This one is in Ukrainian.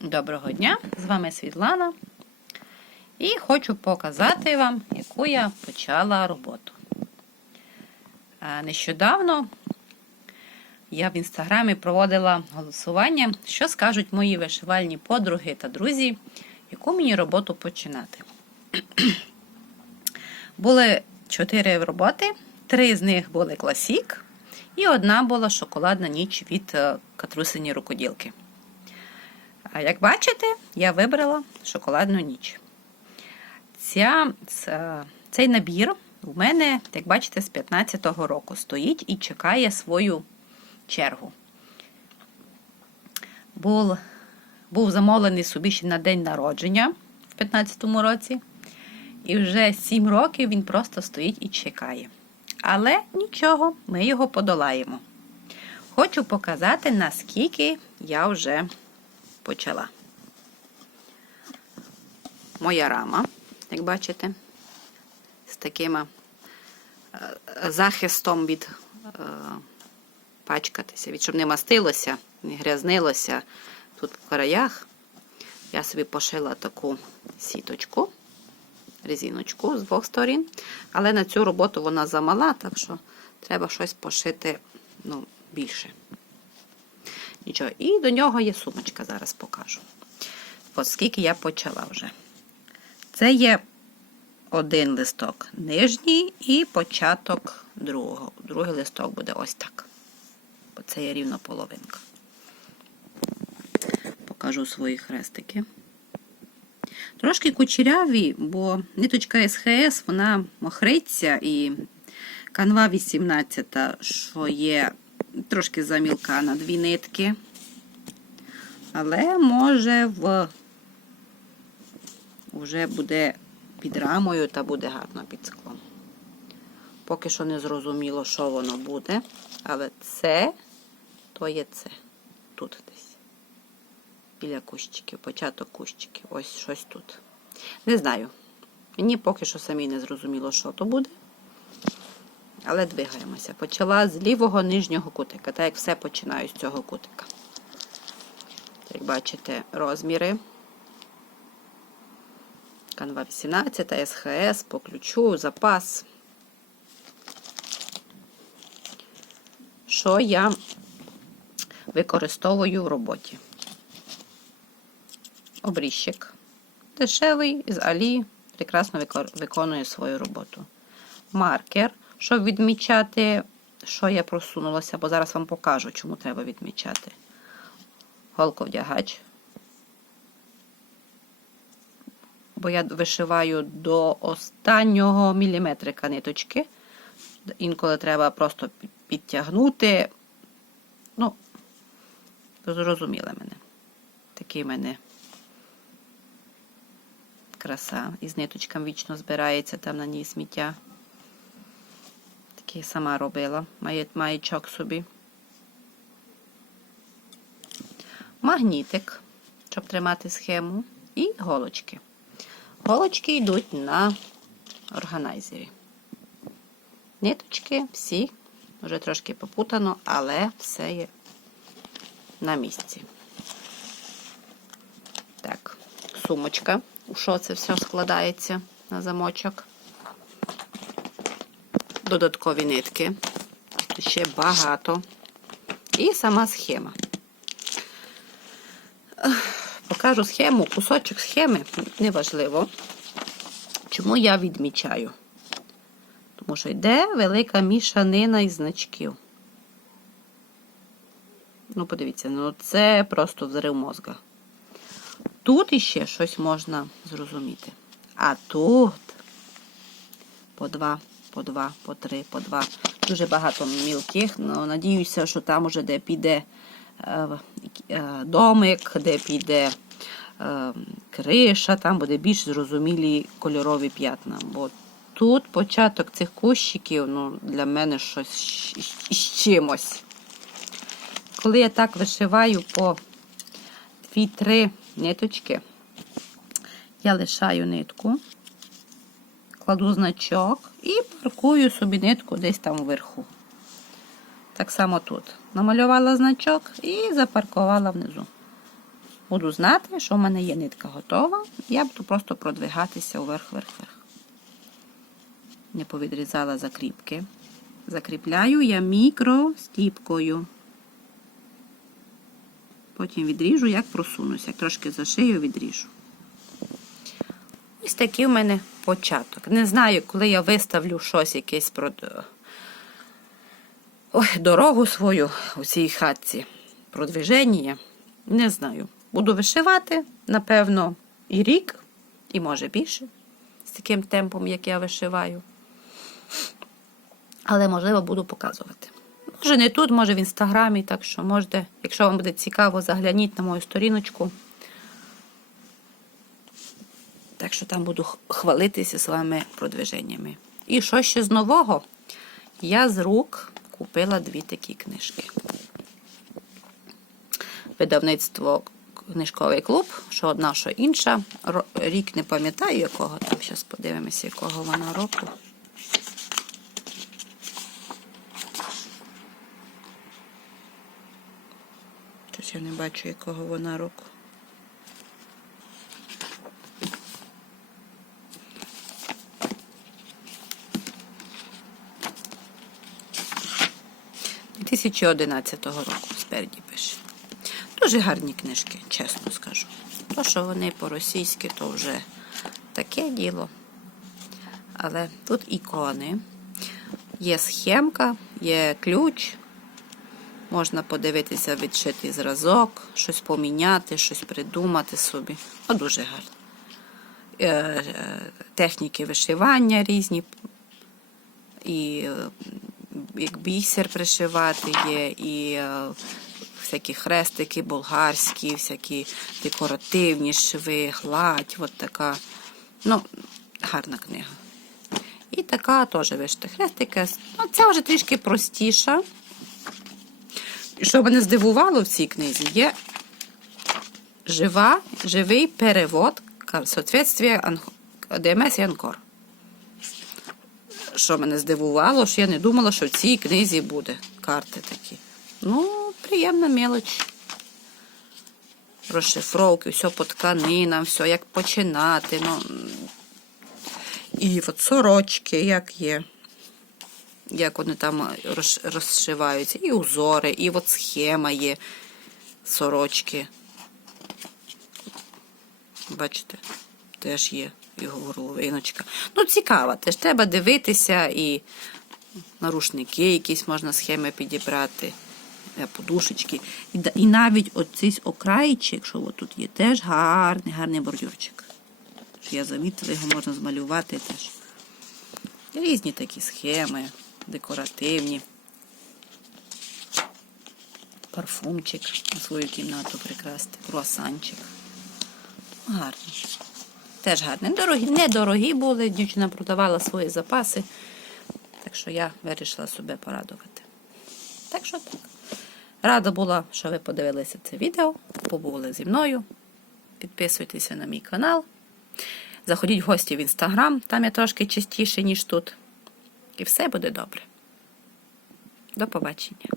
Доброго дня! З вами Світлана. І хочу показати вам, яку я почала роботу. Нещодавно я в інстаграмі проводила голосування, що скажуть мої вишивальні подруги та друзі, яку мені роботу починати. Були чотири роботи, три з них були класік, і одна була шоколадна ніч від е, катрусині рукоділки. А як бачите, я вибрала шоколадну ніч. Ця, цей набір у мене, як бачите, з 15-го року стоїть і чекає свою чергу. Був, був замовлений собі ще на день народження в 15-му році. І вже 7 років він просто стоїть і чекає. Але нічого, ми його подолаємо. Хочу показати, наскільки я вже почала. Моя рама, як бачите, з таким е, захистом від е, пачкатися, від щоб не мастилося, не грязнилося тут в краях. Я собі пошила таку сіточку, резиночку з двох сторін, але на цю роботу вона замала, так що треба щось пошити ну, більше. Нічого. І до нього є сумочка, зараз покажу. Оскільки я почала вже. Це є один листок нижній і початок другого. Другий листок буде ось так. Бо це є рівно половинка. Покажу свої хрестики. Трошки кучеряві, бо ниточка СХС, вона мохриться і канва 18, що є трошки замілка на дві нитки. Але може в вже буде під рамою та буде гарно під склом. Поки що не зрозуміло, що воно буде. Але це, то є це. Тут десь. Біля кущиків, початок кущиків. Ось щось тут. Не знаю. Мені поки що самі не зрозуміло, що то буде. Але двигаємося. Почала з лівого нижнього кутика. Так як все починаю з цього кутика. Як бачите, розміри. Канва 18, СХС, по ключу, запас. Що я використовую в роботі? Обріщик. Дешевий з Алі прекрасно виконує свою роботу. Маркер, щоб відмічати, що я просунулася, бо зараз вам покажу, чому треба відмічати. Голковдягач. Бо я вишиваю до останнього міліметрика ниточки. Інколи треба просто підтягнути. Ну, зрозуміли мене. Такий мене краса. Із ниточками вічно збирається там на ній сміття. Такий сама робила. Маячок собі. Магнітик, щоб тримати схему, і голочки. Голочки йдуть на органайзері. Ниточки всі, вже трошки попутано, але все є на місці. Так, сумочка, у що це все складається на замочок. Додаткові нитки. Ще багато. І сама схема. Покажу схему, кусочок схеми, неважливо. Чому я відмічаю? Тому що йде велика мішанина із значків. Ну, подивіться, ну це просто взрив мозга. Тут іще щось можна зрозуміти. А тут по два, по два, по три, по два. Дуже багато мілких, але надіюся, що там уже де піде домик, де піде криша, там буде більш зрозумілі кольорові п'ятна. Бо тут початок цих кущиків ну, для мене щось із чимось. Коли я так вишиваю по 2-3 ниточки, я лишаю нитку, кладу значок і паркую собі нитку десь там вверху. Так само тут. Намалювала значок і запаркувала внизу. буду знати, що в мене є нитка готова. Я буду просто продвигатися вверх-вверх-вверх. Не повідрізала закріпки. Закріпляю я мікростіпкою. Потім відріжу, як просунуся. Як трошки зашию, відріжу. Ось такий у мене початок. Не знаю, коли я виставлю щось якесь про Ой, дорогу свою у цій хатці. Продвиження. Не знаю. Буду вишивати, напевно, і рік, і може більше. З таким темпом, як я вишиваю. Але, можливо, буду показувати. Може, не тут, може в інстаграмі, так що можете, якщо вам буде цікаво, загляніть на мою сторіночку. Так що там буду хвалитися своїми продвиженнями. І що ще з нового? Я з рук купила дві такі книжки. Видавництво книжковий клуб, що одна, що інша. Рік не пам'ятаю, якого там. Зараз подивимося, якого вона року. Щось я не бачу, якого вона року. – 2011 року спереді пише. Дуже гарні книжки, чесно скажу. То, що вони по-російськи, то вже таке діло. Але тут ікони. Є схемка, є ключ. Можна подивитися, відшитий зразок, щось поміняти, щось придумати собі. О, дуже гарно. Е, е, Техніки вишивання різні. І як бісер пришивати є, і е, всякі хрестики болгарські, всякі декоративні шви, гладь, от така. Ну, гарна книга. І така теж вишита хрестика. Ну, ця вже трішки простіша. Що мене здивувало в цій книзі, є жива, живий перевод соответствие ДМС і Анкор. Що мене здивувало, що я не думала, що в цій книзі буде карти такі. Ну, приємна мелоч. Розшифровки, все по тканинам, все як починати. Ну, і от сорочки, як є як вони там розшиваються, і узори, і от схема є сорочки. Бачите, теж є його горловиночка. Ну, цікаво, теж треба дивитися і нарушники якісь можна схеми підібрати, е, подушечки. І, навіть оцей окраїчик, що тут є, теж гарний, гарний бордюрчик. Я замітила, його можна змалювати теж. Різні такі схеми, декоративні. Парфумчик на свою кімнату прикрасти, круасанчик. Гарний. Теж гарний. Дорогі, недорогі були, дівчина продавала свої запаси. Так що я вирішила себе порадувати. Так що так. Рада була, що ви подивилися це відео, побули зі мною. Підписуйтеся на мій канал. Заходіть в гості в інстаграм, там я трошки частіше, ніж тут. І все буде добре. До побачення.